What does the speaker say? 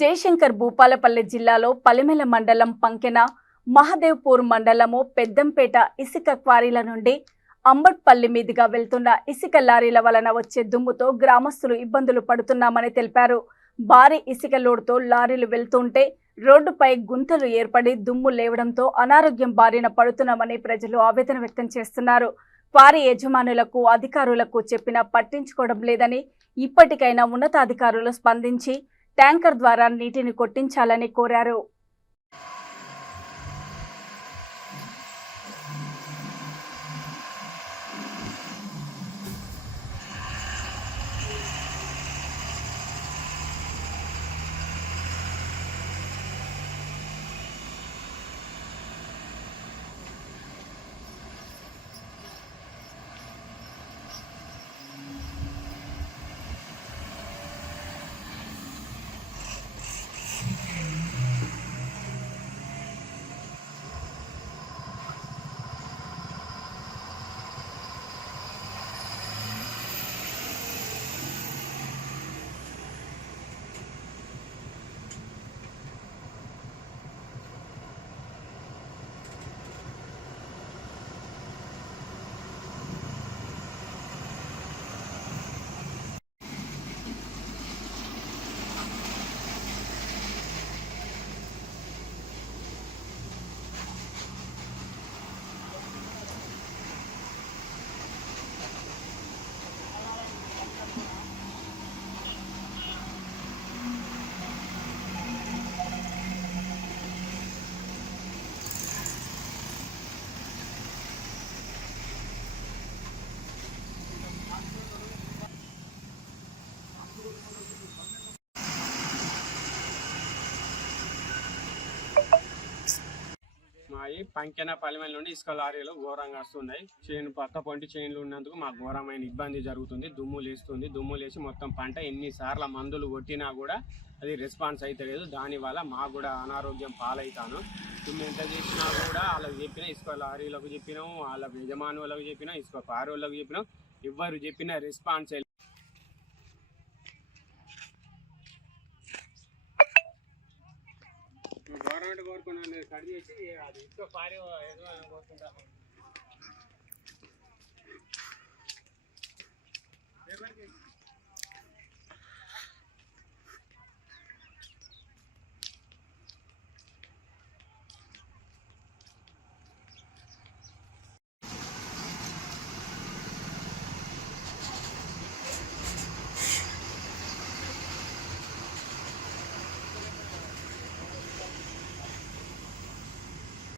జయశంకర్ భూపాలపల్లి జిల్లాలో పలిమెల మండలం పంకెన మహదేవ్పూర్ మండలము పెద్దంపేట ఇసుక క్వారీల నుండి అంబట్పల్లి మీదుగా వెళ్తున్న ఇసుక లారీల వలన వచ్చే దుమ్ముతో గ్రామస్తులు ఇబ్బందులు పడుతున్నామని తెలిపారు. భారీ ఇసుక లోడ్తో లారీలు వెళ్తుంటే రోడ్డుపై గుంతలు ఏర్పడి దుమ్ము లేవడంతో అనారోగ్యం బారిన పడుతున్నామని ప్రజలు ఆవేదన వ్యక్తం చేస్తున్నారు. క్వారీ యజమానులకు అధికారులకు చెప్పినా పట్టించుకోవడం లేదని, ఇప్పటికైనా ఉన్నతాధికారులు స్పందించి ట్యాంకర్ ద్వారా నీటిని కొట్టించాలని కోరారు. మావి పంకెన పలిమెల నుండి ఇసుక లారీలు ఘోరంగా వస్తున్నాయి. పక్క పొంటి చైన్లు ఉన్నందుకు మాకు ఘోరమైన ఇబ్బంది జరుగుతుంది. దుమ్ము లేచి మొత్తం పంట ఎన్నిసార్లు మందులు కొట్టినా కూడా అది రెస్పాన్స్ అయితే లేదు. దానివల్ల మాకు కూడా అనారోగ్యం పాలవుతాను. దుమ్ము ఎంత చేసినా కూడా వాళ్ళకి చెప్పినా, ఇసుక లారీలకు చెప్పినాము, వాళ్ళ యజమానులకు చెప్పినా, ఇసుక కారు వాళ్ళకి చెప్పినాం, ఎవరు చెప్పినా రెస్పాన్స్ గవర్నమెంట్ కోరుకున్నాను కట్ చేసి అది ఇసుక పారి కోరుకుంటాను.